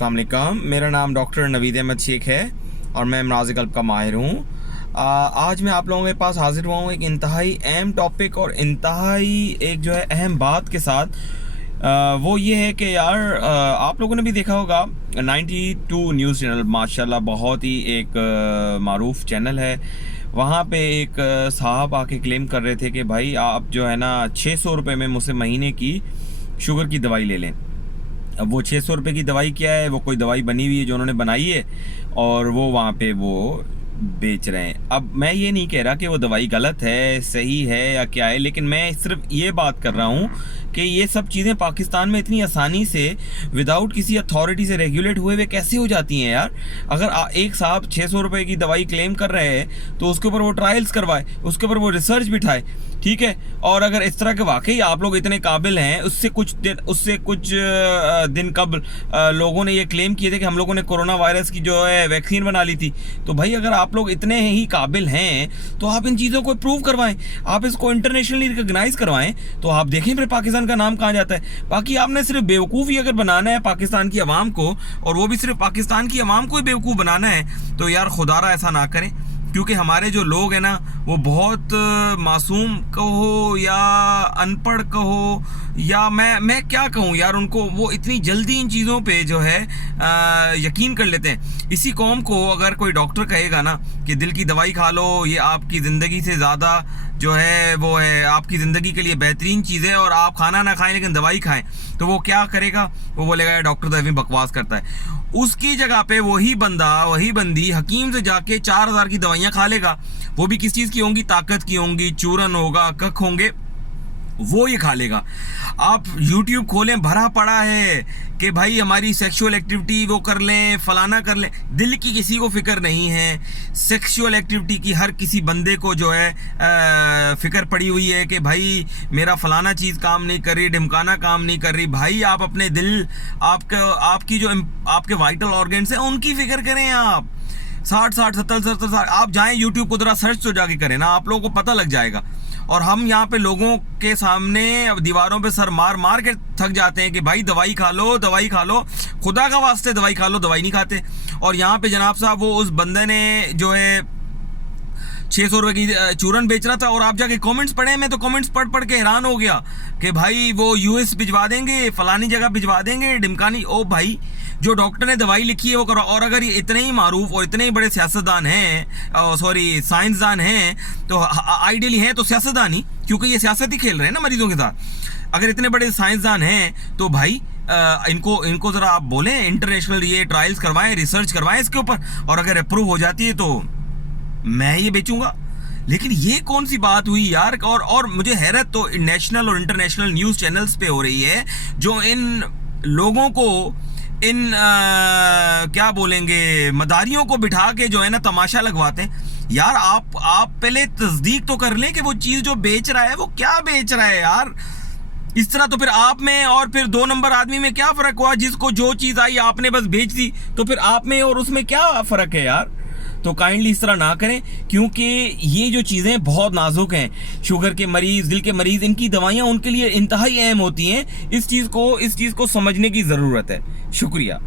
अस्सलाम वालेकुम। मेरा नाम डॉक्टर नवीद अहमद शेख है और मैं अमराज़ क़ल्ब का माहिर हूँ। आज मैं आप लोगों के पास हाज़िर हुआ हूँ एक इंतहाई अहम टॉपिक और इंतहाई एक जो है अहम बात के साथ। वो ये है कि यार आप लोगों ने भी देखा होगा 92 न्यूज़ चैनल माशाल्लाह बहुत ही एक मारूफ चैनल है। वहाँ पे एक साहब आके क्लेम कर रहे थे कि भाई आप जो है ना 600 रुपये में मुझसे महीने की शुगर की दवाई ले लें। अब वो 600 रुपये की दवाई क्या है, वो कोई दवाई बनी हुई है जो उन्होंने बनाई है और वो वहाँ पे वो बेच रहे हैं। अब मैं ये नहीं कह रहा कि वो दवाई गलत है, सही है या क्या है, लेकिन मैं सिर्फ ये बात कर रहा हूँ कि ये सब चीज़ें पाकिस्तान में इतनी आसानी से विदाउट किसी अथॉरिटी से रेगुलेट हुए हुए कैसे हो जाती हैं यार। अगर एक साहब 600 रुपये की दवाई क्लेम कर रहे हैं तो उसके ऊपर वो ट्रायल्स करवाए, उसके ऊपर वो रिसर्च बिठाए, ठीक है। और अगर इस तरह के वाकई आप लोग इतने काबिल हैं, उससे कुछ दिन कबल लोगों ने ये क्लेम किए थे कि हम लोगों ने कोरोना वायरस की जो है वैक्सीन बना ली थी। तो भाई अगर आप लोग इतने ही काबिल हैं तो आप इन चीज़ों को प्रूव करवाएं, आप इसको इंटरनेशनली रिकॉग्नाइज करवाएं, तो आप देखें फिर पाकिस्तान का नाम कहाँ जाता है। बाकी आपने सिर्फ बेवकूफ़ ही अगर बनाना है पाकिस्तान की आवाम को, और वो भी सिर्फ पाकिस्तान की आवाम को ही बेवकूफ़ बनाना है, तो यार खुदारा ऐसा ना करें। क्योंकि हमारे जो लोग हैं ना वो बहुत मासूम कहो या अनपढ़ कहो या मैं क्या कहूँ यार, उनको वो इतनी जल्दी इन चीज़ों पे जो है यकीन कर लेते हैं। इसी कौम को अगर कोई डॉक्टर कहेगा ना कि दिल की दवाई खा लो, ये आपकी ज़िंदगी से ज़्यादा जो है वो है आपकी ज़िंदगी के लिए बेहतरीन चीज़ है, और आप खाना ना खाएं लेकिन दवाई खाएं, तो वो क्या करेगा? वो बोलेगा डॉक्टर तो अभी बकवास करता है। उसकी जगह पे वही बंदी हकीम से जाके 4000 की दवाइयाँ खा लेगा। वो भी किस चीज़ की होंगी? ताकत की होंगी, चूरन होगा, कख होंगे, वो ये खा लेगा। आप YouTube खोलें, भरा पड़ा है कि भाई हमारी सेक्सुअल एक्टिविटी वो कर लें, फलाना कर लें। दिल की किसी को फिक्र नहीं है। सेक्सुअल एक्टिविटी की हर किसी बंदे को जो है फिक्र पड़ी हुई है कि भाई मेरा फलाना चीज़ काम नहीं कर रही, ढिमकाना काम नहीं कर रही। भाई आप अपने दिल, आपकी जो आपके वाइटल ऑर्गन्स हैं उनकी फिक्र करें। आप 60 आप जाएं YouTube को ज़रा सर्च तो जाके करें ना, आप लोगों को पता लग जाएगा। और हम यहाँ पे लोगों के सामने दीवारों पे सर मार मार के थक जाते हैं कि भाई दवाई खा लो, दवाई खा लो, खुदा का वास्ते दवाई खा लो, दवाई नहीं खाते। और यहाँ पे जनाब साहब वो उस बंदे ने जो है 600 रुपये की चूरन बेच रहा था, और आप जाके कमेंट्स पढ़े, मैं तो कमेंट्स पढ़ के हैरान हो गया कि भाई वो US भिजवा देंगे, फलानी जगह भिजवा देंगे, ढिमकानी। ओ भाई जो डॉक्टर ने दवाई लिखी है वो करो। और अगर ये इतने ही मारूफ और इतने ही बड़े सियासतदान हैं, साइंसदान हैं, तो आइडियली हैं तो सियासतदान ही, क्योंकि ये सियासत ही खेल रहे हैं ना मरीजों के साथ। अगर इतने बड़े साइंसदान हैं तो भाई इनको ज़रा आप बोलें इंटरनेशनल ये ट्रायल्स करवाएं, रिसर्च करवाएं इसके ऊपर, और अगर अप्रूव हो जाती है तो मैं ये बेचूंगा। लेकिन ये कौन सी बात हुई यार। और मुझे हैरत तो नेशनल और इंटरनेशनल न्यूज़ चैनल्स पे हो रही है जो इन लोगों को, इन क्या बोलेंगे, मदारियों को बिठा के जो है ना तमाशा लगवाते हैं। यार आप पहले तस्दीक तो कर लें कि वो चीज़ जो बेच रहा है वो क्या बेच रहा है यार। इस तरह तो फिर आप में और फिर 2 नंबर आदमी में क्या फ़र्क हुआ? जिसको जो चीज़ आई आपने बस बेच दी, तो फिर आप में और उसमें क्या फ़र्क है यार। तो काइंडली इस तरह ना करें, क्योंकि ये जो चीज़ें बहुत नाजुक हैं। शुगर के मरीज़, दिल के मरीज़, इनकी दवाइयाँ उनके लिए इंतहाई अहम होती हैं। इस चीज़ को समझने की ज़रूरत है। शुक्रिया।